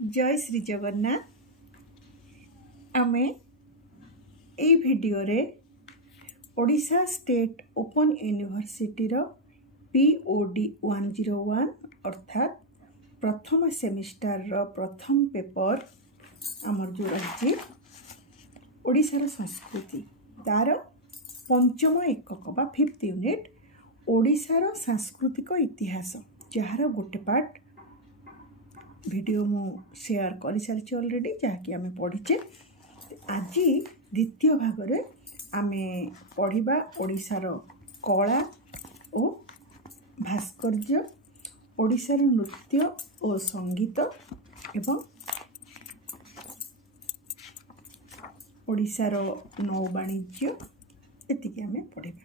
जय श्री जगन्नाथ। आमे ए भिडियो रे ओडिशा स्टेट ओपन यूनिवर्सिटी रो POD 101 अर्थात प्रथम सेमिस्टर रो प्रथम पेपर आमर जो रही ओडिशा रो संस्कृति तार पंचम एकक बा 5th यूनिट ओडिशा रो सांस्कृतिक इतिहास जार गोटे पार्ट वीडियो मु शेयर कर सारी ऑलरेडी जहाँकि आम पढ़ीचे। आज द्वितीय भाग रे आमे पढ़िबा ओडिशार कला और भास्कर्य, ओडिशार नृत्य और संगीत एवं ओडिशार नौ वाणिज्य एतिकी आमे पढ़िबा।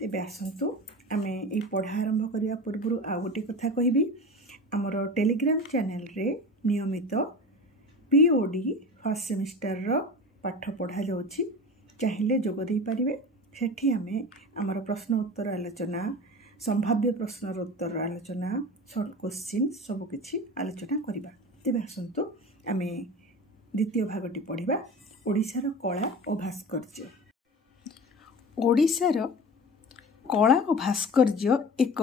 तेबे आसंतु आमे ए पढ़ा आरंभ करिया पूर्व आ गोटे कथा कहिबी। आमर टेलीग्राम चैनल रे नियमित POD फर्स्ट सेमिस्टर रो पाठ पढ़ा जाउछि। चाहिले जोग देई परिबे। सेठी आमे आमर प्रश्न उत्तर आलोचना, संभाव्य प्रश्नर उत्तर आलोचना, शॉर्ट क्वेश्चन सब किछि आलोचना करिबा। तेबे आसंतु आमे द्वितीय भागटी पढ़िबा ओडिशार कला और भास्कर्य। ओडिशार कला और भास्कर्य एक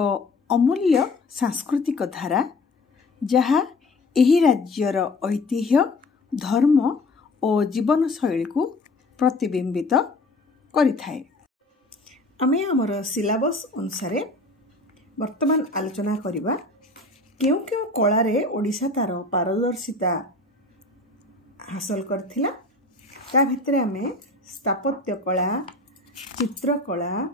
अमूल्य सांस्कृतिक धारा जहाँ एही राज्यर ऐतिह्य, धर्म और जीवन शैली को प्रतिबिंबित करिथाए। आमे हमर सिलेबस अनुसार वर्तमान आलोचना करिबा केउ केउ कला रे ओडिशा तार पारदर्शिता हासिल करथिला। ता भितरे आमे स्थापत्य कला, चित्रकला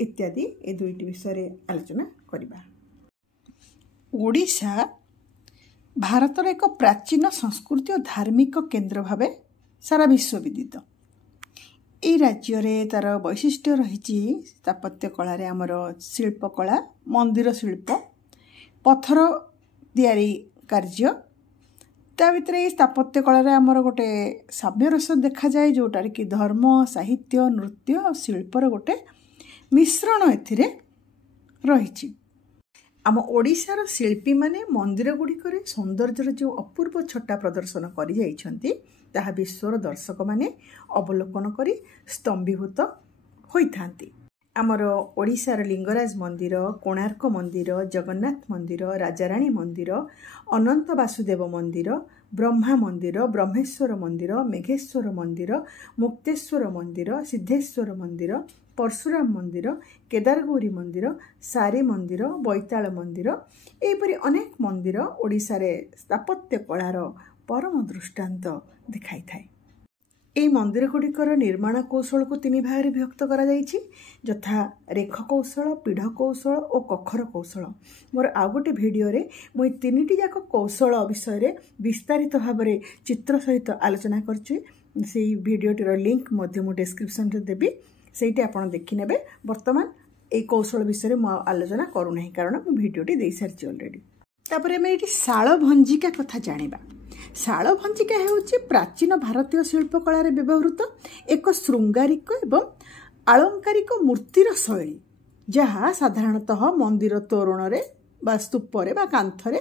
इत्यादि ए दुईटी विषय आलोचना करिबा। ओडिशा भारतर एक प्राचीन संस्कृति और धार्मिक केन्द्र भावे सारा विश्व विदित। ए राज्य रे तार वैशिष्ट्य रही स्थापत्य कला रे आमर शिल्पकला, मंदिर शिल्प, पत्थर तैयारी कार्य। ता भितरे स्थापत्य कला रे आमर गोटे साम्य रस देखा जाए जोटार कि धर्म, साहित्य, नृत्य और शिल्पर गोटे मिश्रण एथिरे रही। आम ओडिशार शिल्पी माने मंदिर गुड़िकर सौंदर्यर जो अपूर्व छटा प्रदर्शन करि जाइछन्ति ताहा विश्वर दर्शक माने अवलोकन करी स्तंभीभूत होइथांती। आमर ओडिशार लिंगराज मंदिर, कोणार्क मंदिर, जगन्नाथ मंदिर, राजाराणी मंदिर, अनंत वासुदेव मंदिर, ब्रह्मा मंदिर, ब्रह्मेश्वर मंदिर, मेघेश्वर मंदिर, मुक्तेश्वर मंदिर, सिद्धेश्वर मंदिर, परशुराम मंदिर, केदारगौरी मंदिर, सारी मंदिर, बैताल मंदिर एपरि अनेक मंदिर ओडिशा रे स्थापत्य कलार परम दृष्टांत दिखाई थाए। ए मंदिर गुड़िकर निर्माण कौशल को 3 भाग में विभक्त करा जाइछि, यथा रेख कौशल, पीढ़ कौशल और कखर कौशल। मोर आ गोटे भिडियो रे मुई 3टी जाक कौशल विषय रे विस्तारित भाव में चित्र सहित आलोचना करछि। सेही भिडियोटीर लिंक मध्य मु डिस्क्रिप्शन रे देबी, सेठी आपण देखि नेबे। वर्तमान ए कौशल विषय में आलोचना करू नहीं कारण मु भिडियोटी दे सारछि ऑलरेडी। तापर हम एठी शाल भंजिका कथा जानिबा। शाल भंजिका हेउछि प्राचीन भारतीय शिल्पकला रे व्यवहृत एक शृंगारिक एवं आलंकारिक मूर्तिर शैली जहाँ साधारणतः मंदिर तोरण रे बा स्तूप रे बा कांथ रे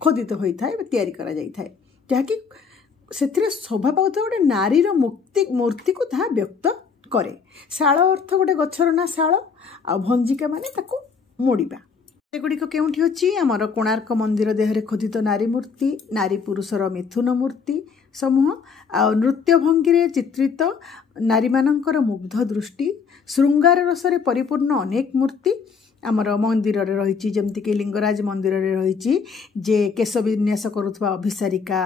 खोदित होइथाय तैयारी करा जाइथाय, जहाँकि सेथिरे शोभा पाउथा गोटे नारीर मूर्ति को ताहा व्यक्त करे। शाल अर्थ गोटे गछर ना शाल आ भंजिका माने ताको मोड़िबा। एगुड़िक केउठी अछि आमर कोणार्क मंदिर देहरे खोदित नारी मूर्ति, नारी पुरुषर मिथुन मूर्ति समूह आ नृत्य भंगी चित्रित नारी मानकर मुग्ध दृष्टि, श्रृंगार रसरे परिपूर्ण अनेक मूर्ति आमर मंदिर रे रही। जमती कि लिंगराज मंदिर रे रही जे केश विन्यास करुवा अभिसारिका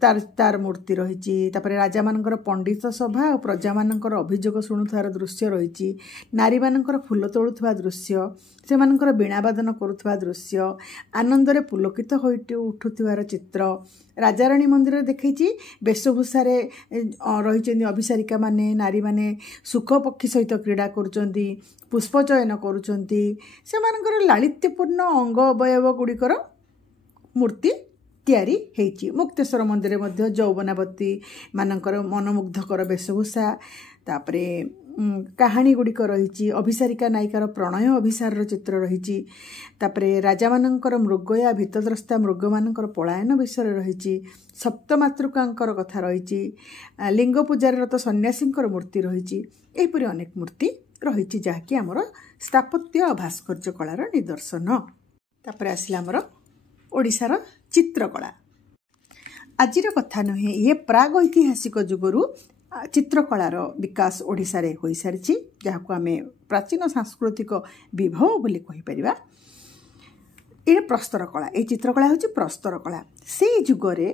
तार मूर्ति रही। राजा मानकर पंडित सभा और प्रजा मानकर अभियोग शुणुवार दृश्य रही। नारी मानकर फूल तोलुवा दृश्य, से मानकर वीणावादन करुवा दृश्य, आनंदरे पुलकित उठुथिवार चित्र राजाराणी मंदिर देखी। वेशभूषा रही अभिसारिका माने, नारी माने सुख पक्षी सहित क्रीड़ा करुचंती, पुष्पचयन करुचंती। से मानकर लालित्यपूर्ण अंग अवयव गुड़िकर मूर्ति तैयारी हेची। मुक्तेश्वर मंदिर मध्य यौवनावती मानकर मनमुग्धकर वेशभूषा, तापरे କାହାଣୀ ଗୁଡ଼ିକ ରହିଛି, ଅଭିସାରିକା ନାୟିକାର ପ୍ରଣୟ ଅଭିସାରର ଚିତ୍ର ରହିଛି, ତାପରେ ରାଜାମାନଙ୍କର ମୃଗୟା ଭୀତଦ୍ରସ୍ତା ମୃଗମାନଙ୍କର ପଳାୟନ ବିଷୟରେ ରହିଛି, ସପ୍ତମାତୃକାଙ୍କର କଥା ରହିଛି, ଲିଙ୍ଗ ପୂଜାରରତ ସନ୍ନ୍ୟାସୀଙ୍କର ମୂର୍ତ୍ତି ରହିଛି। ଏହିପରି ଅନେକ ମୂର୍ତ୍ତି ରହିଛି ଯାହାକି ଆମର ସ୍ଥାପତ୍ୟ ଆଉ ଭାସ୍କର୍ଯ୍ୟ କଳାର ନିଦର୍ଶନ। ତାପରେ ଆସିଲା ଆମର ଓଡ଼ିଶାର ଚିତ୍ରକଳା। ଆଜିର କଥା ନୁହେଁ, ଇଏ ପ୍ରାଗ ଐତିହାସିକ ଯୁଗରୁ ଚିତ୍ରକଳାର ବିକାଶ ଓଡ଼ିଶାରେ ହୋଇସାରିଛି, ଯାହାକୁ ଆମେ ପ୍ରାଚୀନ ସାଂସ୍କୃତିକ ବିଭବ ବୋଲି କହିପାରିବା। ଏଇଟା ପ୍ରସ୍ତର କଳା, ଏଇ ଚିତ୍ରକଳା ହେଉଛି ପ୍ରସ୍ତର କଳା। ସେଇ ଯୁଗରେ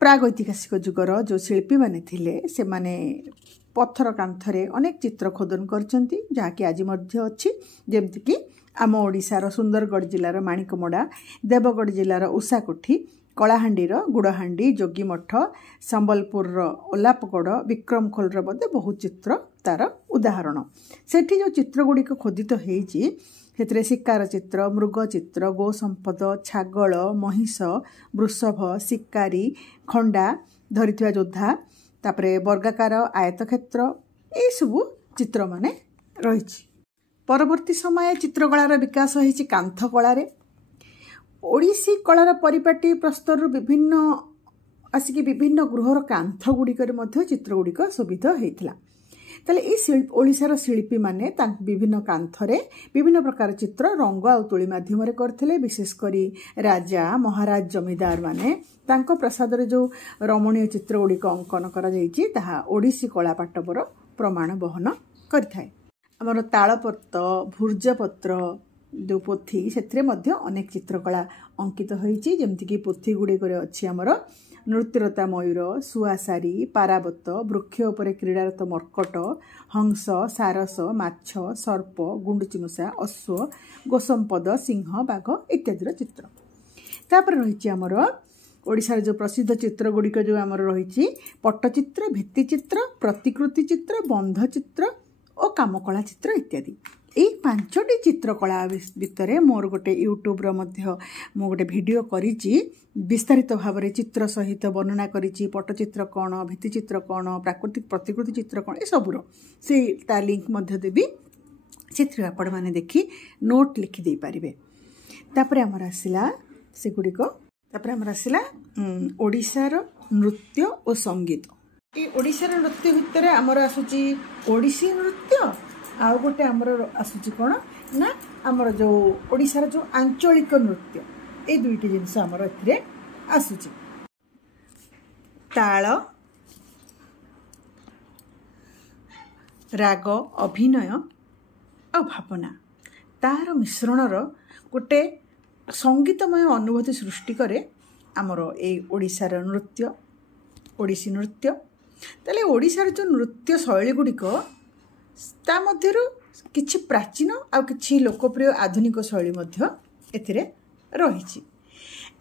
ପ୍ରାଗ ଐତିହାସିକ ଯୁଗର ଯେଉଁ ଶିଳ୍ପୀମାନେ ଥିଲେ ସେମାନେ ପଥର କାନ୍ଥରେ ଅନେକ ଚିତ୍ର ଖୋଦନ କରିଛନ୍ତି, ଯାହାକି ଆଜି ମଧ୍ୟ ଅଛି। ଯେମିତିକି ଆମ ଓଡ଼ିଶାର ସୁନ୍ଦରଗଡ଼ ଜିଲ୍ଲାର ମାଣିକମଡ଼ା, ଦେବଗଡ଼ ଜିଲ୍ଲାର ଉଷାକୋଠି, କଳାହାଣ୍ଡିର ଗୁଡ଼ହାଣ୍ଡି, ଯୋଗୀମଠ, ସମ୍ବଲପୁରର ଓଲାପଗଡ଼, ବିକ୍ରମଖୋଲର ମଧ୍ୟ ବହୁତ ଚିତ୍ର ତାର ଉଦାହରଣ। ସେଠି ଯେଉଁ ଚିତ୍ରଗୁଡ଼ିକ ଖୋଦିତ ହେଇଛି ସେଥିରେ ଶିକାର ଚିତ୍ର, ମୃଗ ଚିତ୍ର, ଗୋ ସମ୍ପଦ, ଛାଗଳ, ମହିଷ, ବୃଷଭ, ଶିକାରୀ, ଖଣ୍ଡା ଧରିଥିବା ଯୋଦ୍ଧା, ତାପରେ ବର୍ଗାକାର, ଆୟତକ୍ଷେତ୍ର, ଏଇସବୁ ଚିତ୍ରମାନେ ରହିଛି। ପରବର୍ତ୍ତୀ ସମୟରେ ଚିତ୍ରକଳାର ବିକାଶ ହୋଇଛି କାନ୍ଥ କଳାରେ। ଓଡ଼ିଶୀ କଳାର ପରିପାଟି ପ୍ରସ୍ତରରୁ ଆସିକି ବିଭିନ୍ନ ଗୃହର କାନ୍ଥ ଗୁଡ଼ିକରେ ମଧ୍ୟ ଚିତ୍ରଗୁଡ଼ିକ ଶୋଭିତ ହୋଇଥିଲା। ତାହେଲେ ଏଇ ଓଡ଼ିଶାର ଶିଳ୍ପୀମାନେ ବିଭିନ୍ନ କାନ୍ଥରେ ବିଭିନ୍ନ ପ୍ରକାର ଚିତ୍ର ରଙ୍ଗ ଆଉ ତୁଳି ମାଧ୍ୟମରେ କରିଥିଲେ। ବିଶେଷ କରି ରାଜା, ମହାରାଜ, ଜମିଦାରମାନେ ତାଙ୍କ ପ୍ରାସାଦରେ ଯେଉଁ ରମଣୀୟ ଚିତ୍ର ଗୁଡ଼ିକ ଅଙ୍କନ କରାଯାଇଛି ତାହା ଓଡ଼ିଶୀ କଳା ପାଟବର ପ୍ରମାଣ ବହନ କରିଥାଏ। ଆମର ତାଳପତ୍ର, ଭୂର୍ଜପତ୍ର ଯେଉଁ ପୋଥି, ସେଥିରେ ମଧ୍ୟ ଅନେକ ଚିତ୍ରକଳା ଅଙ୍କିତ ହୋଇଛି। ଯେମିତିକି ପୋଥି ଗୁଡ଼ିକରେ ଅଛି ଆମର ନୃତ୍ୟରତା ମୟୂର, ଶୁଆସାରୀ, ପାରାବତ, ବୃକ୍ଷ ଉପରେ କ୍ରୀଡ଼ାରତ ମର୍କଟ, ହଂସ, ସାରସ, ମାଛ, ସର୍ପ, ଗୁଣ୍ଡୁଚିମୂଷା, ଅଶ୍ୱ, ଗୋସମ୍ପଦ, ସିଂହ, ବାଘ ଇତ୍ୟାଦିର ଚିତ୍ର। ତାପରେ ରହିଛି ଆମର ଓଡ଼ିଶାର ଯେଉଁ ପ୍ରସିଦ୍ଧ ଚିତ୍ର ଗୁଡ଼ିକ ଯେଉଁ ଆମର ରହିଛି ପଟ୍ଟଚିତ୍ର, ଭିତ୍ତିଚିତ୍ର, ପ୍ରତିକୃତି ଚିତ୍ର, ବନ୍ଧ ଚିତ୍ର ଓ କାମକଳା ଚିତ୍ର ଇତ୍ୟାଦି। ଏଇ 5ଟି ଚିତ୍ରକଳା ଭିତରେ ମୋର ଗୋଟେ ୟୁଟ୍ୟୁବ୍ର ମଧ୍ୟ ମୁଁ ଗୋଟେ ଭିଡ଼ିଓ କରିଛି, ବିସ୍ତାରିତ ଭାବରେ ଚିତ୍ର ସହିତ ବର୍ଣ୍ଣନା କରିଛି। ପଟ୍ଟଚିତ୍ର କ'ଣ, ଭିତ୍ତିଚିତ୍ର କ'ଣ, ପ୍ରତିକୃତି ଚିତ୍ର କ'ଣ, ଏସବୁର ସେଇ ତା ଲିଙ୍କ ମଧ୍ୟ ଦେବି, ସେଥିରେ ଆପଣମାନେ ଦେଖି ନୋଟ୍ ଲେଖିଦେଇପାରିବେ। ତାପରେ ଆମର ଆସିଲା ସେଗୁଡ଼ିକ, ତାପରେ ଆମର ଆସିଲା ଓଡ଼ିଶାର ନୃତ୍ୟ ଓ ସଙ୍ଗୀତ। ଏଇ ଓଡ଼ିଶାର ନୃତ୍ୟ ଭିତରେ ଆମର ଆସୁଛି ଓଡ଼ିଶୀ ନୃତ୍ୟ, ଆଉ ଗୋଟେ ଆମର ଆସୁଛି କ'ଣ ନା ଆମର ଯେଉଁ ଓଡ଼ିଶାର ଯେଉଁ ଆଞ୍ଚଳିକ ନୃତ୍ୟ, ଏଇ ଦୁଇଟି ଜିନିଷ ଆମର ଏଥିରେ ଆସୁଛି। ତାଳ, ରାଗ, ଅଭିନୟ ଆଉ ଭାବନା, ତାହାର ମିଶ୍ରଣର ଗୋଟେ ସଙ୍ଗୀତମୟ ଅନୁଭୂତି ସୃଷ୍ଟି କରେ ଆମର ଏଇ ଓଡ଼ିଶାର ନୃତ୍ୟ, ଓଡ଼ିଶୀ ନୃତ୍ୟ। ତାହେଲେ ଓଡ଼ିଶାର ଯେଉଁ ନୃତ୍ୟ ଶୈଳୀ ଗୁଡ଼ିକ ତା ମଧ୍ୟରୁ କିଛି ପ୍ରାଚୀନ ଆଉ କିଛି ଲୋକପ୍ରିୟ ଆଧୁନିକ ଶୈଳୀ ମଧ୍ୟ ଏଥିରେ ରହିଛି।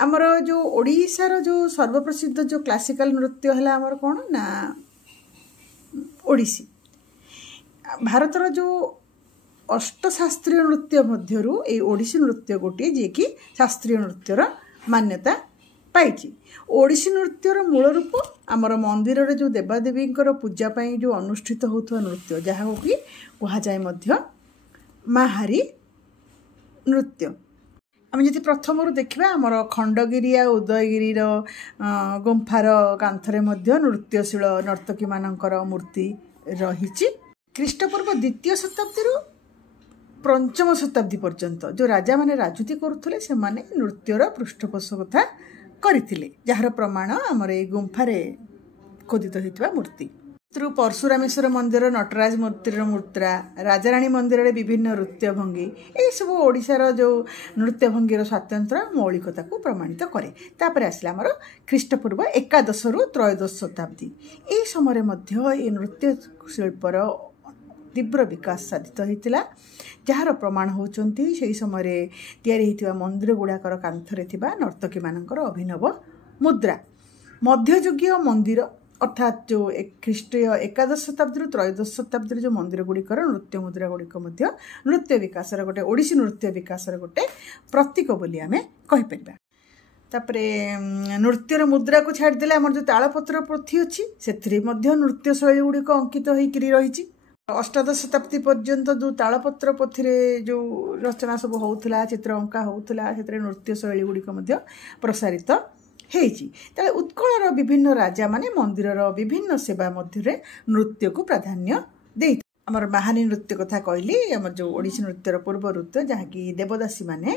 ଆମର ଯେଉଁ ଓଡ଼ିଶାର ଯେଉଁ ସର୍ବପ୍ରସିଦ୍ଧ ଯେଉଁ କ୍ଲାସିକାଲ ନୃତ୍ୟ ହେଲା ଆମର କ'ଣ ନା ଓଡ଼ିଶୀ। ଭାରତର ଯେଉଁ ଅଷ୍ଟଶାସ୍ତ୍ରୀୟ ନୃତ୍ୟ ମଧ୍ୟରୁ ଏଇ ଓଡ଼ିଶୀ ନୃତ୍ୟ ଗୋଟିଏ, ଯିଏକି ଶାସ୍ତ୍ରୀୟ ନୃତ୍ୟର ମାନ୍ୟତା ପାଇଛି। ଓଡ଼ିଶୀ ନୃତ୍ୟର ମୂଳ ରୂପ ଆମର ମନ୍ଦିରରେ ଯେଉଁ ଦେବାଦେବୀଙ୍କର ପୂଜା ପାଇଁ ଯେଉଁ ଅନୁଷ୍ଠିତ ହେଉଥିବା ନୃତ୍ୟ, ଯାହାକୁ କି କୁହାଯାଏ ମଧ୍ୟ ମାହାରୀ ନୃତ୍ୟ। ଆମେ ଯଦି ପ୍ରଥମରୁ ଦେଖିବା ଆମର ଖଣ୍ଡଗିରି ଆଉ ଉଦୟଗିରିର ଗୁମ୍ଫାର କାନ୍ଥରେ ମଧ୍ୟ ନୃତ୍ୟଶୀଳ ନର୍ତ୍ତକୀମାନଙ୍କର ମୂର୍ତ୍ତି ରହିଛି। ଖ୍ରୀଷ୍ଟପୂର୍ବ 2ୟ ଶତାବ୍ଦୀରୁ 5ମ ଶତାବ୍ଦୀ ପର୍ଯ୍ୟନ୍ତ ଯେଉଁ ରାଜାମାନେ ରାଜୁତି କରୁଥିଲେ ସେମାନେ ନୃତ୍ୟର ପୃଷ୍ଠପୋଷକତା କରିଥିଲେ, ଯାହାର ପ୍ରମାଣ ଆମର ଏଇ ଗୁମ୍ଫାରେ ଖୋଦିତ ହୋଇଥିବା ମୂର୍ତ୍ତି। ପରଶୁରାମେଶ୍ୱର ମନ୍ଦିର ନଟରାଜ ମୂର୍ତ୍ତିର ମୁଦ୍ରା, ରାଜାରାଣୀ ମନ୍ଦିରରେ ବିଭିନ୍ନ ନୃତ୍ୟଭଙ୍ଗୀ, ଏହିସବୁ ଓଡ଼ିଶାର ଯେଉଁ ନୃତ୍ୟଭଙ୍ଗୀର ସ୍ୱାତନ୍ତ୍ର୍ୟ ମୌଳିକତାକୁ ପ୍ରମାଣିତ କରେ। ତାପରେ ଆସିଲା ଆମର ଖ୍ରୀଷ୍ଟପୂର୍ବ 1ରୁ 3ୟ ଶତାବ୍ଦୀ। ଏହି ସମୟରେ ମଧ୍ୟ ଏହି ନୃତ୍ୟ ଶିଳ୍ପର ତୀବ୍ର ବିକାଶ ସାଧିତ ହୋଇଥିଲା, ଯାହାର ପ୍ରମାଣ ହେଉଛନ୍ତି ସେହି ସମୟରେ ତିଆରି ହୋଇଥିବା ମନ୍ଦିର ଗୁଡ଼ାକର କାନ୍ଥରେ ଥିବା ନର୍ତ୍ତକୀମାନଙ୍କର ଅଭିନବ ମୁଦ୍ରା। ମଧ୍ୟଯୁଗୀୟ ମନ୍ଦିର ଅର୍ଥାତ୍ ଯେଉଁ ଖ୍ରୀଷ୍ଟୀୟ 1ଶ ଶତାବ୍ଦୀରୁ 3ୟ ଶତାବ୍ଦୀର ଯେଉଁ ମନ୍ଦିର ଗୁଡ଼ିକର ନୃତ୍ୟ ମୁଦ୍ରା ଗୁଡ଼ିକ ମଧ୍ୟ ନୃତ୍ୟ ବିକାଶର ଗୋଟେ, ଓଡ଼ିଶୀ ନୃତ୍ୟ ବିକାଶର ଗୋଟେ ପ୍ରତୀକ ବୋଲି ଆମେ କହିପାରିବା। ତାପରେ ନୃତ୍ୟର ମୁଦ୍ରାକୁ ଛାଡ଼ିଦେଲେ ଆମର ଯେଉଁ ତାଳପତ୍ର ପୋଥି ଅଛି ସେଥିରେ ମଧ୍ୟ ନୃତ୍ୟ ଶୈଳୀ ଗୁଡ଼ିକ ଅଙ୍କିତ ହୋଇକରି ରହିଛି। ଅଷ୍ଟାଦଶ ଶତାବ୍ଦୀ ପର୍ଯ୍ୟନ୍ତ ଯେଉଁ ତାଳପତ୍ର ପୋଥିରେ ଯେଉଁ ରଚନା ସବୁ ହେଉଥିଲା, ଚିତ୍ର ଅଙ୍କା ହେଉଥିଲା, ସେଥିରେ ନୃତ୍ୟଶୈଳୀ ଗୁଡ଼ିକ ମଧ୍ୟ ପ୍ରସାରିତ ହେଇଛି। ତାହେଲେ ଉତ୍କଳର ବିଭିନ୍ନ ରାଜାମାନେ ମନ୍ଦିରର ବିଭିନ୍ନ ସେବା ମଧ୍ୟରେ ନୃତ୍ୟକୁ ପ୍ରାଧାନ୍ୟ ଦେଇଥିଲେ। ଆମର ମାହାନୀ ନୃତ୍ୟ କଥା କହିଲି, ଆମର ଯେଉଁ ଓଡ଼ିଶୀ ନୃତ୍ୟର ପୂର୍ବ ନୃତ୍ୟ, ଯାହାକି ଦେବଦାସୀମାନେ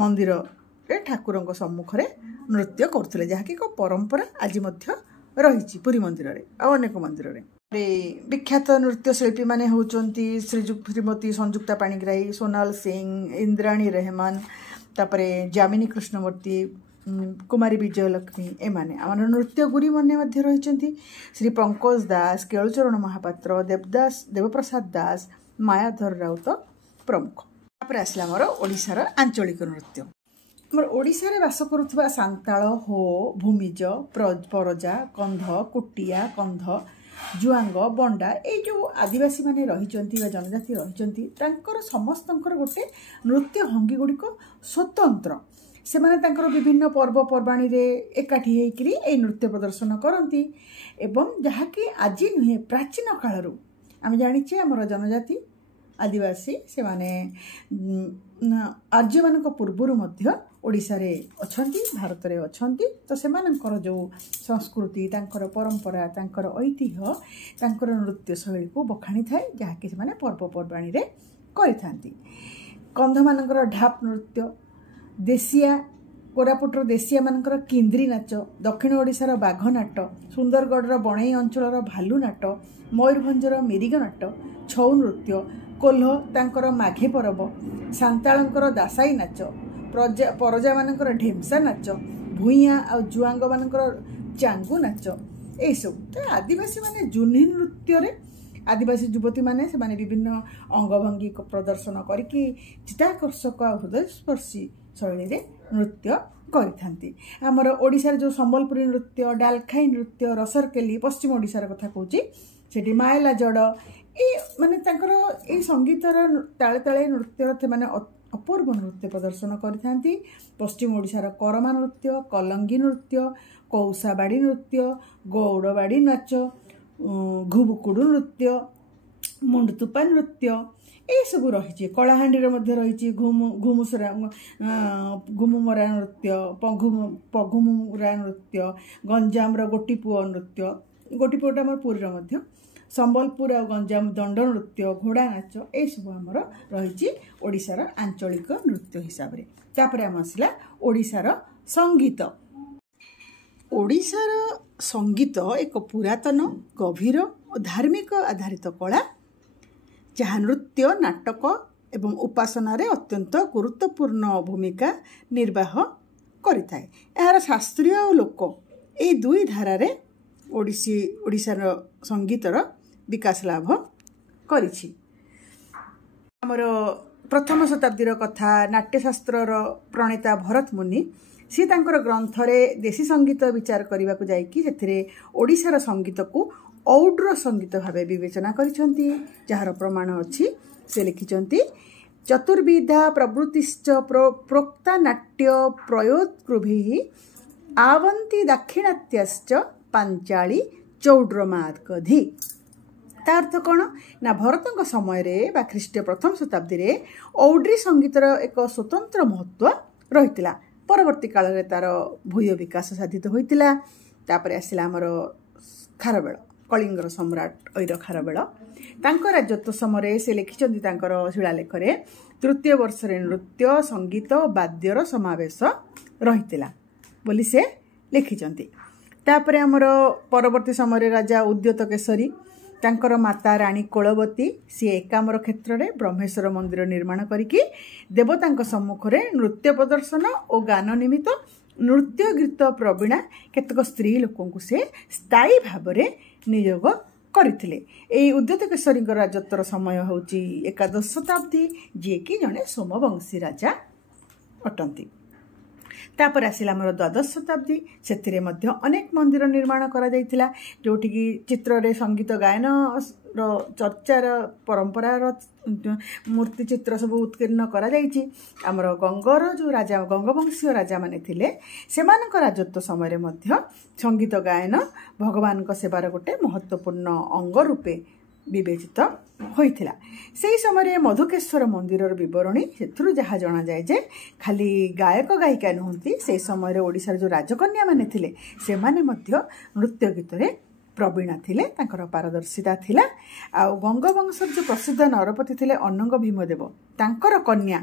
ମନ୍ଦିରରେ ଠାକୁରଙ୍କ ସମ୍ମୁଖରେ ନୃତ୍ୟ କରୁଥିଲେ, ଯାହାକି ଏକ ପରମ୍ପରା ଆଜି ମଧ୍ୟ ରହିଛି ପୁରୀ ମନ୍ଦିରରେ ଆଉ ଅନେକ ମନ୍ଦିରରେ। ବିଖ୍ୟାତ ନୃତ୍ୟଶିଳ୍ପୀ ମାନେ ହେଉଛନ୍ତି ଶ୍ରୀମତୀ ସଂଯୁକ୍ତା ପାଣିଗ୍ରାହୀ, ସୋନାଲ ସିଂ, ଇନ୍ଦ୍ରାଣୀ ରେହମାନ, ତାପରେ ଯାମିନୀ କୃଷ୍ଣମୂର୍ତ୍ତି, କୁମାରୀ ବିଜୟଲକ୍ଷ୍ମୀ, ଏମାନେ ଆମର ନୃତ୍ୟ ଗୁରୁମାନେ ମଧ୍ୟ ରହିଛନ୍ତି। ଶ୍ରୀ ପଙ୍କଜ ଦାସ, କେଳୁଚରଣ ମହାପାତ୍ର, ଦେବପ୍ରସାଦ ଦାସ, ମାୟାଧର ରାଉତ ପ୍ରମୁଖ। ତାପରେ ଆସିଲା ଆମର ଓଡ଼ିଶାର ଆଞ୍ଚଳିକ ନୃତ୍ୟ। ଆମର ଓଡ଼ିଶାରେ ବାସ କରୁଥିବା ସାନ୍ତାଳ, ହୋ, ଭୂମିଜ, ପରଜା, କନ୍ଧ, କୁଟିଆ, କନ୍ଧ, ଜୁଆଙ୍ଗ, ବଣ୍ଡା, ଏଇ ଯେଉଁ ଆଦିବାସୀମାନେ ରହିଛନ୍ତି ବା ଜନଜାତି ରହିଛନ୍ତି, ତାଙ୍କର ସମସ୍ତଙ୍କର ଗୋଟେ ନୃତ୍ୟ ଭଙ୍ଗୀ ଗୁଡ଼ିକ ସ୍ୱତନ୍ତ୍ର। ସେମାନେ ତାଙ୍କର ବିଭିନ୍ନ ପର୍ବପର୍ବାଣୀରେ ଏକାଠି ହେଇକରି ଏଇ ନୃତ୍ୟ ପ୍ରଦର୍ଶନ କରନ୍ତି ଏବଂ ଯାହାକି ଆଜି ନୁହେଁ, ପ୍ରାଚୀନ କାଳରୁ ଆମେ ଜାଣିଛେ ଆମର ଜନଜାତି ଆଦିବାସୀ ସେମାନେ ଆର୍ଯ୍ୟମାନଙ୍କ ପୂର୍ବରୁ ମଧ୍ୟ ଓଡ଼ିଶାରେ ଅଛନ୍ତି, ଭାରତରେ ଅଛନ୍ତି। ତ ସେମାନଙ୍କର ଯେଉଁ ସଂସ୍କୃତି, ତାଙ୍କର ପରମ୍ପରା, ତାଙ୍କର ଐତିହ୍ୟ, ତାଙ୍କର ନୃତ୍ୟଶୈଳୀକୁ ବଖାଣିଥାଏ, ଯାହାକି ସେମାନେ ପର୍ବପର୍ବାଣୀରେ କରିଥାନ୍ତି। କନ୍ଧମାନଙ୍କର ଢାପ୍ ନୃତ୍ୟ, ଦେଶିଆ, କୋରାପୁଟର ଦେଶିଆମାନଙ୍କର କିନ୍ଦ୍ରି ନାଚ, ଦକ୍ଷିଣ ଓଡ଼ିଶାର ବାଘ ନାଟ, ସୁନ୍ଦରଗଡ଼ର ବଣେଇ ଅଞ୍ଚଳର ଭାଲୁ ନାଟ, ମୟୂରଭଞ୍ଜର ମିରିଗ ନାଟ, ଛଉ ନୃତ୍ୟ, କୋଲ୍ହ ତାଙ୍କର ମାଘେ ପରବ, ସାନ୍ତାଳଙ୍କର ଦାସାଇ ନାଚ, ପରଜାମାନଙ୍କର ଢେମ୍ସା ନାଚ, ଭୂଇଁଆ ଆଉ ଜୁଆଙ୍ଗମାନଙ୍କର ଚାଙ୍ଗୁ ନାଚ, ଏଇସବୁ। ତ ଆଦିବାସୀମାନେ ଜୁହ୍ନି ନୃତ୍ୟରେ ଆଦିବାସୀ ଯୁବତୀମାନେ ସେମାନେ ବିଭିନ୍ନ ଅଙ୍ଗଭଙ୍ଗୀ ପ୍ରଦର୍ଶନ କରିକି ଚିତ୍ତାକର୍ଷକ ଆଉ ହୃଦୟସ୍ପର୍ଶୀ ଶୈଳୀରେ ନୃତ୍ୟ କରିଥାନ୍ତି। ଆମର ଓଡ଼ିଶାରେ ଯେଉଁ ସମ୍ବଲପୁରୀ ନୃତ୍ୟ, ଡାଲଖାଇ ନୃତ୍ୟ, ରସରକେଲି, ପଶ୍ଚିମ ଓଡ଼ିଶାର କଥା କହୁଛି, ସେଠି ମାଏଲା ଜଡ଼, ଏଇ ମାନେ ତାଙ୍କର ଏଇ ସଙ୍ଗୀତର ତାଳେ ତାଳେ ନୃତ୍ୟର ସେମାନେ ଅପୂର୍ବ ନୃତ୍ୟ ପ୍ରଦର୍ଶନ କରିଥାନ୍ତି। ପଶ୍ଚିମ ଓଡ଼ିଶାର କରମା ନୃତ୍ୟ, କଲଙ୍ଗୀ ନୃତ୍ୟ, କୌସାବାଡ଼ି ନୃତ୍ୟ, ଗୌଡ଼ବାଡ଼ି ନାଚ, ଘୁବୁକୁଡ଼ୁ ନୃତ୍ୟ, ମୁଣ୍ଡତୁପା ନୃତ୍ୟ, ଏଇସବୁ ରହିଛି। କଳାହାଣ୍ଡିରେ ମଧ୍ୟ ରହିଛି ଘୁମୁମରା ନୃତ୍ୟ, ପଘୁମୁରା ନୃତ୍ୟ, ଗଞ୍ଜାମର ଗୋଟିପୁଅ ନୃତ୍ୟ, ଗୋଟିପୁଅଟା ଆମର ପୁରୀର ମଧ୍ୟ, ସମ୍ବଲପୁର ଆଉ ଗଞ୍ଜାମ ଦଣ୍ଡ ନୃତ୍ୟ, ଘୋଡ଼ା ନାଚ, ଏଇସବୁ ଆମର ରହିଛି ଓଡ଼ିଶାର ଆଞ୍ଚଳିକ ନୃତ୍ୟ ହିସାବରେ। ତାପରେ ଆମ ଆସିଲା ଓଡ଼ିଶାର ସଙ୍ଗୀତ। ଓଡ଼ିଶାର ସଙ୍ଗୀତ ଏକ ପୁରାତନ, ଗଭୀର ଓ ଧାର୍ମିକ ଆଧାରିତ କଳା, ଯାହା ନୃତ୍ୟ, ନାଟକ ଏବଂ ଉପାସନାରେ ଅତ୍ୟନ୍ତ ଗୁରୁତ୍ୱପୂର୍ଣ୍ଣ ଭୂମିକା ନିର୍ବାହ କରିଥାଏ। ଏହାର ଶାସ୍ତ୍ରୀୟ ଓ ଲୋକ ଏହି ଦୁଇ ଧାରାରେ ଓଡ଼ିଶାର ସଙ୍ଗୀତର ବିକାଶ ଲାଭ କରିଛି। ଆମର ପ୍ରଥମ ଶତାବ୍ଦୀର କଥା, ନାଟ୍ୟଶାସ୍ତ୍ରର ପ୍ରଣେତା ଭରତ ମୁନି, ସିଏ ତାଙ୍କର ଗ୍ରନ୍ଥରେ ଦେଶୀ ସଙ୍ଗୀତ ବିଚାର କରିବାକୁ ଯାଇକି ସେଥିରେ ଓଡ଼ିଶାର ସଙ୍ଗୀତକୁ ଔଡ୍ର ସଙ୍ଗୀତ ଭାବେ ବିବେଚନା କରିଛନ୍ତି, ଯାହାର ପ୍ରମାଣ ଅଛି। ସେ ଲେଖିଛନ୍ତି, ଚତୁର୍ବିଧା ପ୍ରବୃତ୍ତିଶ୍ଚ ପ୍ରୋକ୍ତା ନାଟ୍ୟ ପ୍ରୟୋତ୍କୃଭିଃ ଆବନ୍ତି ଦାକ୍ଷିଣାତ୍ୟଶ୍ଚ ପାଞ୍ଚାଳି ଚୌଡ୍ରମାଦଗଧି। ତା ଅର୍ଥ କ'ଣ ନା, ଭରତଙ୍କ ସମୟରେ ବା ଖ୍ରୀଷ୍ଟୀୟ ପ୍ରଥମ ଶତାବ୍ଦୀରେ ଔଡ୍ରି ସଙ୍ଗୀତର ଏକ ସ୍ୱତନ୍ତ୍ର ମହତ୍ତ୍ୱ ରହିଥିଲା। ପରବର୍ତ୍ତୀ କାଳରେ ତା'ର ଭୂୟ ବିକାଶ ସାଧିତ ହୋଇଥିଲା। ତାପରେ ଆସିଲା ଆମର ଖାରବେଳ, କଳିଙ୍ଗର ସମ୍ରାଟ ଐର ଖାରବେଳ। ତାଙ୍କ ରାଜତ୍ୱ ସମୟରେ ସେ ଲେଖିଛନ୍ତି ତାଙ୍କର ଶିଳାଲେଖରେ, ତୃତୀୟ ବର୍ଷରେ ନୃତ୍ୟ, ସଙ୍ଗୀତ, ବାଦ୍ୟର ସମାବେଶ ରହିଥିଲା ବୋଲି ସେ ଲେଖିଛନ୍ତି। ତାପରେ ଆମର ପରବର୍ତ୍ତୀ ସମୟରେ ରାଜା ଉଦ୍ୟତ କେଶରୀ, ତାଙ୍କର ମାତା ରାଣୀ କୋଳବତୀ, ସିଏ ଏକାମ୍ର କ୍ଷେତ୍ରରେ ବ୍ରହ୍ମେଶ୍ୱର ମନ୍ଦିର ନିର୍ମାଣ କରିକି ଦେବତାଙ୍କ ସମ୍ମୁଖରେ ନୃତ୍ୟ ପ୍ରଦର୍ଶନ ଓ ଗାନ ନିମିତ୍ତ ନୃତ୍ୟ ଗୀତ ପ୍ରବୀଣା କେତେକ ସ୍ତ୍ରୀ ଲୋକଙ୍କୁ ସେ ସ୍ଥାୟୀ ଭାବରେ ନିଯୋଗ କରିଥିଲେ। ଏହି ଉଦ୍ୟତ କେଶରୀଙ୍କ ରାଜତ୍ୱର ସମୟ ହେଉଛି ଏକାଦଶ ଶତାବ୍ଦୀ, ଯିଏକି ଜଣେ ସୋମବଂଶୀ ରାଜା ଅଟନ୍ତି। ତାପରେ ଆସିଲା ଆମର ଦ୍ୱାଦଶ ଶତାବ୍ଦୀ, ସେଥିରେ ମଧ୍ୟ ଅନେକ ମନ୍ଦିର ନିର୍ମାଣ କରାଯାଇଥିଲା, ଯେଉଁଠିକି ଚିତ୍ରରେ ସଙ୍ଗୀତ ଗାୟନର ଚର୍ଚ୍ଚାର ପରମ୍ପରାର ମୂର୍ତ୍ତି ଚିତ୍ର ସବୁ ଉତ୍କୀର୍ଣ୍ଣ କରାଯାଇଛି। ଆମର ଗଙ୍ଗର ଯେଉଁ ରାଜା, ଗଙ୍ଗବଂଶୀୟ ରାଜାମାନେ ଥିଲେ, ସେମାନଙ୍କ ରାଜତ୍ୱ ସମୟରେ ମଧ୍ୟ ସଙ୍ଗୀତ ଗାୟନ ଭଗବାନଙ୍କ ସେବାର ଗୋଟେ ମହତ୍ତ୍ୱପୂର୍ଣ୍ଣ ଅଙ୍ଗ ରୂପେ ବିବେଚିତ ହୋଇଥିଲା। ସେହି ସମୟରେ ମଧୁକେଶ୍ୱର ମନ୍ଦିରର ବିବରଣୀ ସେଥିରୁ ଯାହା ଜଣାଯାଏ ଯେ ଖାଲି ଗାୟକ ଗାୟିକା ନୁହନ୍ତି, ସେହି ସମୟରେ ଓଡ଼ିଶାର ଯେଉଁ ରାଜକନ୍ୟାମାନେ ଥିଲେ ସେମାନେ ମଧ୍ୟ ନୃତ୍ୟ ଗୀତରେ ପ୍ରବୀଣା ଥିଲେ, ତାଙ୍କର ପାରଦର୍ଶିତା ଥିଲା। ଆଉ ଗଙ୍ଗବଂଶର ଯେଉଁ ପ୍ରସିଦ୍ଧ ନରପତି ଥିଲେ ଅନଙ୍ଗ ଭୀମଦେବ, ତାଙ୍କର କନ୍ୟା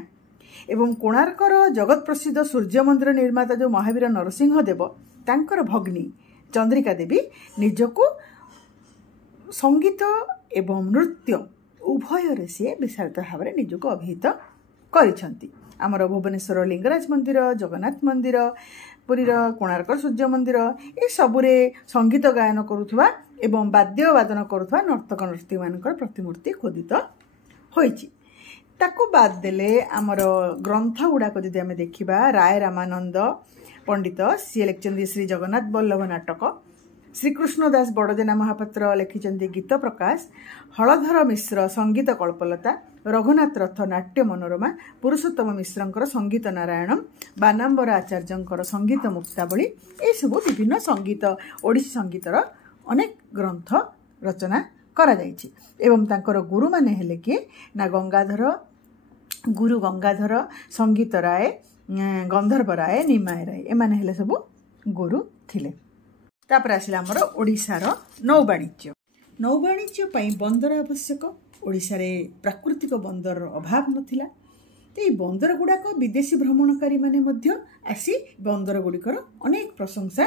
ଏବଂ କୋଣାର୍କର ଜଗତ ପ୍ରସିଦ୍ଧ ସୂର୍ଯ୍ୟ ମନ୍ଦିର ନିର୍ମାତା ଯେଉଁ ମହାବୀର ନରସିଂହ ଦେବ, ତାଙ୍କର ଭଗ୍ନୀ ଚନ୍ଦ୍ରିକା ଦେବୀ ନିଜକୁ ସଙ୍ଗୀତ ଏବଂ ନୃତ୍ୟ ଉଭୟରେ ସିଏ ବିଶାରଦ ଭାବରେ ନିଜକୁ ଅଭିହିତ କରିଛନ୍ତି। ଆମର ଭୁବନେଶ୍ୱର ଲିଙ୍ଗରାଜ ମନ୍ଦିର, ଜଗନ୍ନାଥ ମନ୍ଦିର, ପୁରୀର କୋଣାର୍କ ସୂର୍ଯ୍ୟ ମନ୍ଦିର ଏସବୁରେ ସଙ୍ଗୀତ ଗାୟନ କରୁଥିବା ଏବଂ ବାଦ୍ୟ ବାଦନ କରୁଥିବା ନର୍ତ୍ତକ ନର୍ତ୍ତକୀମାନଙ୍କର ପ୍ରତିମୂର୍ତ୍ତି ଖୋଦିତ ହୋଇଛି। ତାକୁ ବାଦ ଦେଲେ ଆମର ଗ୍ରନ୍ଥ ଗୁଡ଼ାକ ଯଦି ଆମେ ଦେଖିବା, ରାୟ ରାମାନନ୍ଦ ପଣ୍ଡିତ ସିଏ ଲେଖିଛନ୍ତି ଶ୍ରୀ ଜଗନ୍ନାଥ ବଲ୍ଲଭ ନାଟକ, ଶ୍ରୀକୃଷ୍ଣ ଦାସ ବଡ଼ଜେନା ମହାପାତ୍ର ଲେଖିଛନ୍ତି ଗୀତ ପ୍ରକାଶ, ହଳଧର ମିଶ୍ର ସଙ୍ଗୀତ କଳ୍ପଲତା, ରଘୁନାଥ ରଥ ନାଟ୍ୟ ମନୋରମା, ପୁରୁଷୋତ୍ତମ ମିଶ୍ରଙ୍କର ସଙ୍ଗୀତ ନାରାୟଣମ୍, ବାନାମ୍ବର ଆଚାର୍ଯ୍ୟଙ୍କର ସଙ୍ଗୀତ ମୁକ୍ତାବଳୀ, ଏସବୁ ବିଭିନ୍ନ ସଙ୍ଗୀତ ଓଡ଼ିଶୀ ସଙ୍ଗୀତର ଅନେକ ଗ୍ରନ୍ଥ ରଚନା କରାଯାଇଛି। ଏବଂ ତାଙ୍କର ଗୁରୁମାନେ ହେଲେ କିଏ ନା ଗୁରୁ ଗଙ୍ଗାଧର, ସଙ୍ଗୀତ ରାୟ, ଗନ୍ଧର୍ବ ରାୟ, ନିମାୟ ରାୟ, ଏମାନେ ହେଲେ ସବୁ ଗୁରୁ ଥିଲେ। ତାପରେ ଆସିଲା ଆମର ଓଡ଼ିଶାର ନୌବାଣିଜ୍ୟ। ନୌବାଣିଜ୍ୟ ପାଇଁ ବନ୍ଦର ଆବଶ୍ୟକ। ଓଡ଼ିଶାରେ ପ୍ରାକୃତିକ ବନ୍ଦରର ଅଭାବ ନଥିଲା। ତ ଏଇ ବନ୍ଦର ଗୁଡ଼ାକ ବିଦେଶୀ ଭ୍ରମଣକାରୀମାନେ ମଧ୍ୟ ଆସି ବନ୍ଦର ଗୁଡ଼ିକର ଅନେକ ପ୍ରଶଂସା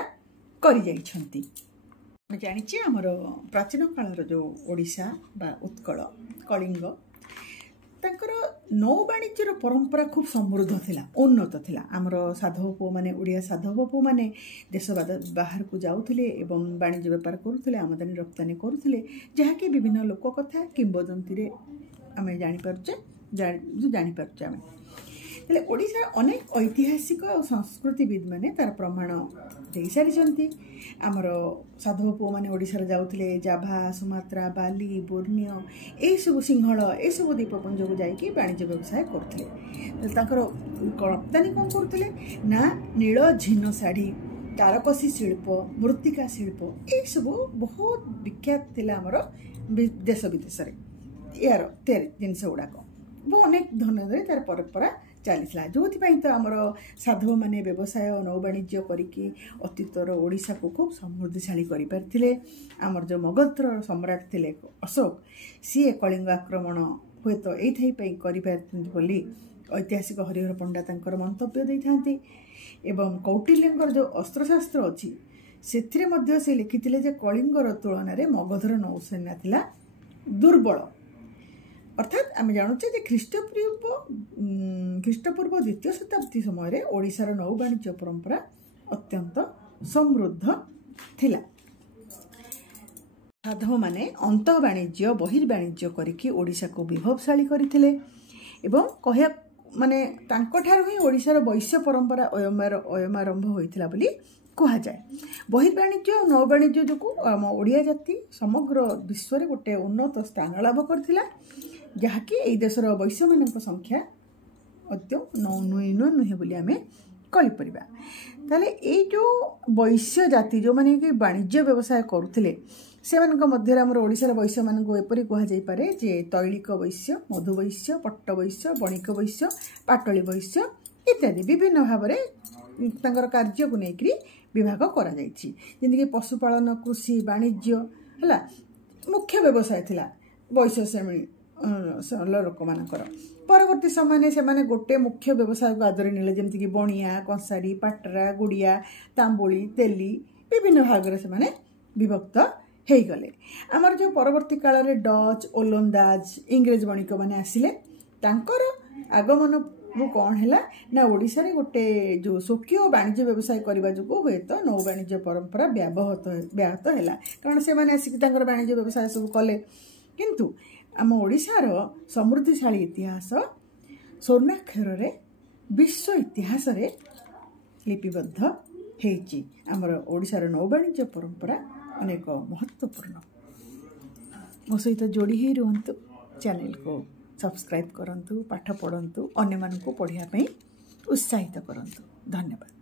କରିଯାଇଛନ୍ତି। ଆମେ ଜାଣିଛେ ଆମର ପ୍ରାଚୀନ କାଳର ଯେଉଁ ଓଡ଼ିଶା ବା ଉତ୍କଳ, କଳିଙ୍ଗ, ତାଙ୍କର ନୌବାଣିଜ୍ୟର ପରମ୍ପରା ଖୁବ୍ ସମୃଦ୍ଧ ଥିଲା, ଉନ୍ନତ ଥିଲା। ଆମର ସାଧବ ପୁଅମାନେ, ଓଡ଼ିଆ ସାଧବ ପୁଅମାନେ ଦେଶ ବାହାରକୁ ଯାଉଥିଲେ ଏବଂ ବାଣିଜ୍ୟ ବେପାର କରୁଥିଲେ, ଆମଦାନୀ ରପ୍ତାନି କରୁଥିଲେ, ଯାହାକି ବିଭିନ୍ନ ଲୋକ କଥା କିମ୍ବଦନ୍ତୀରେ ଆମେ ଜାଣିପାରୁଛେ ଆମେ। ହେଲେ ଓଡ଼ିଶାର ଅନେକ ଐତିହାସିକ ଆଉ ସଂସ୍କୃତିବିଦମାନେ ତାର ପ୍ରମାଣ ଦେଇସାରିଛନ୍ତି। ଆମର ସାଧବ ପୁଅମାନେ ଓଡ଼ିଶାରେ ଯାଉଥିଲେ ଜାଭା, ସୁମାତ୍ରା, ବାଲି, ବୋର୍ନିଓ, ଏଇସବୁ ସିଂହଳ, ଏସବୁ ଦ୍ୱୀପପୁଞ୍ଜକୁ ଯାଇକି ବାଣିଜ୍ୟ ବ୍ୟବସାୟ କରୁଥିଲେ। ତାଙ୍କର ରପ୍ତାନି କ'ଣ କରୁଥିଲେ ନା ନୀଳ ଝିନ ଶାଢ଼ୀ, ତାରକସୀ ଶିଳ୍ପ, ମୃତ୍ତିକା ଶିଳ୍ପ, ଏଇସବୁ ବହୁତ ବିଖ୍ୟାତ ଥିଲା ଆମର ଦେଶ ବିଦେଶରେ। ଏହାର ତିଆରି ଜିନିଷ ଗୁଡ଼ାକ ଅନେକ ଧନରେ ତାର ପରମ୍ପରା ଚାଲିଥିଲା, ଯେଉଁଥିପାଇଁ ତ ଆମର ସାଧବମାନେ ବ୍ୟବସାୟ ନୌବାଣିଜ୍ୟ କରିକି ଅତୀତର ଓଡ଼ିଶାକୁ ଖୁବ୍ ସମୃଦ୍ଧିଶାଳୀ କରିପାରିଥିଲେ। ଆମର ଯେଉଁ ମଗଧର ସମ୍ରାଟ ଥିଲେ ଅଶୋକ, ସିଏ କଳିଙ୍ଗ ଆକ୍ରମଣ ହୁଏତ ଏଇଥିପାଇଁ କରିପାରିଛନ୍ତି ବୋଲି ଐତିହାସିକ ହରିହର ପଣ୍ଡା ତାଙ୍କର ମନ୍ତବ୍ୟ ଦେଇଥାନ୍ତି। ଏବଂ କୌଟିଲ୍ୟଙ୍କର ଯେଉଁ ଅସ୍ତ୍ରଶାସ୍ତ୍ର ଅଛି ସେଥିରେ ମଧ୍ୟ ସେ ଲେଖିଥିଲେ ଯେ କଳିଙ୍ଗର ତୁଳନାରେ ମଗଧର ନୌସେନା ଥିଲା ଦୁର୍ବଳ। ଅର୍ଥାତ୍ ଆମେ ଜାଣୁଛେ ଯେ ଖ୍ରୀଷ୍ଟପୂର୍ବ ଦ୍ୱିତୀୟ ଶତାବ୍ଦୀ ସମୟରେ ଓଡ଼ିଶାର ନୌବାଣିଜ୍ୟ ପରମ୍ପରା ଅତ୍ୟନ୍ତ ସମୃଦ୍ଧ ଥିଲା। ସାଧବମାନେ ଅନ୍ତଃ ବାଣିଜ୍ୟ ବହିର୍ବାଣିଜ୍ୟ କରିକି ଓଡ଼ିଶାକୁ ବିଭବଶାଳୀ କରିଥିଲେ ଏବଂ ତାଙ୍କଠାରୁ ହିଁ ଓଡ଼ିଶାର ବୈଶ୍ୟ ପରମ୍ପରା ଅୟମାରମ୍ଭ ହୋଇଥିଲା ବୋଲି କୁହାଯାଏ। ବହିର୍ବାଣିଜ୍ୟ ଓ ନୌବାଣିଜ୍ୟ ଯୋଗୁଁ ଆମ ଓଡ଼ିଆ ଜାତି ସମଗ୍ର ବିଶ୍ୱରେ ଗୋଟେ ଉନ୍ନତ ସ୍ଥାନ ଲାଭ କରିଥିଲା, ଯାହାକି ଏହି ଦେଶର ବୈଶ୍ୟମାନଙ୍କ ସଂଖ୍ୟା ନୁହେଁ ବୋଲି ଆମେ କହିପାରିବା। ତାହେଲେ ଏଇ ଯେଉଁ ବୈଶ୍ୟ ଜାତି ଯେଉଁମାନେ କି ବାଣିଜ୍ୟ ବ୍ୟବସାୟ କରୁଥିଲେ, ସେମାନଙ୍କ ମଧ୍ୟରେ ଆମର ଓଡ଼ିଶାର ବୈଶ୍ୟମାନଙ୍କୁ ଏପରି କୁହାଯାଇପାରେ ଯେ ତୈଳିକ ବୈଶ୍ୟ, ମଧୁ ବୈଶ୍ୟ, ପଟ୍ଟ ବୈଶ୍ୟ, ବଣିକ ବୈଶ୍ୟ, ପାଟଳୀ ବୈଶ୍ୟ ଇତ୍ୟାଦି ବିଭିନ୍ନ ଭାବରେ ତାଙ୍କର କାର୍ଯ୍ୟକୁ ନେଇକରି ବିଭାଗ କରାଯାଇଛି। ଯେମିତିକି ପଶୁପାଳନ, କୃଷି, ବାଣିଜ୍ୟ ହେଲା ମୁଖ୍ୟ ବ୍ୟବସାୟ ଥିଲା ବୈଶ୍ୟ ଶ୍ରେଣୀ ଲୋକମାନଙ୍କର। ପରବର୍ତ୍ତୀ ସମୟରେ ସେମାନେ ଗୋଟେ ମୁଖ୍ୟ ବ୍ୟବସାୟକୁ ଆଦରି ନେଲେ, ଯେମିତିକି ବଣିଆ, କଂସାରୀ, ପାଟରା, ଗୁଡ଼ିଆ, ତାମ୍ବୁଳି, ତେଲି ବିଭିନ୍ନ ଭାଗରେ ସେମାନେ ବିଭକ୍ତ ହେଇଗଲେ। ଆମର ଯେଉଁ ପରବର୍ତ୍ତୀ କାଳରେ ଡଚ୍, ଓଲନ୍ଦାଜ, ଇଂରେଜ ବଣିକମାନେ ଆସିଲେ, ତାଙ୍କର ଆଗମନରୁ କ'ଣ ହେଲା ନା ଓଡ଼ିଶାରେ ଗୋଟେ ଯେଉଁ ସ୍ୱକୀୟ ବାଣିଜ୍ୟ ବ୍ୟବସାୟ କରିବା ଯୋଗୁଁ ହୁଏତ ନୌବାଣିଜ୍ୟ ପରମ୍ପରା ବ୍ୟାହତ ହେଲା, କାରଣ ସେମାନେ ଆସିକି ତାଙ୍କର ବାଣିଜ୍ୟ ବ୍ୟବସାୟ ସବୁ କଲେ। କିନ୍ତୁ ଆମ ଓଡ଼ିଶାର ସମୃଦ୍ଧିଶାଳୀ ଇତିହାସ ସ୍ୱର୍ଣ୍ଣାକ୍ଷରରେ ବିଶ୍ୱ ଇତିହାସରେ ଲିପିବଦ୍ଧ ହେଇଛି। ଆମର ଓଡ଼ିଶାର ନୌବାଣିଜ୍ୟ ପରମ୍ପରା ଅନେକ ମହତ୍ତ୍ୱପୂର୍ଣ୍ଣ। ମୋ ସହିତ ଯୋଡ଼ି ହେଇ ରୁହନ୍ତୁ, ଚ୍ୟାନେଲକୁ ସବସ୍କ୍ରାଇବ୍ କରନ୍ତୁ, ପାଠ ପଢ଼ନ୍ତୁ, ଅନ୍ୟମାନଙ୍କୁ ପଢ଼ିବା ପାଇଁ ଉତ୍ସାହିତ କରନ୍ତୁ। ଧନ୍ୟବାଦ।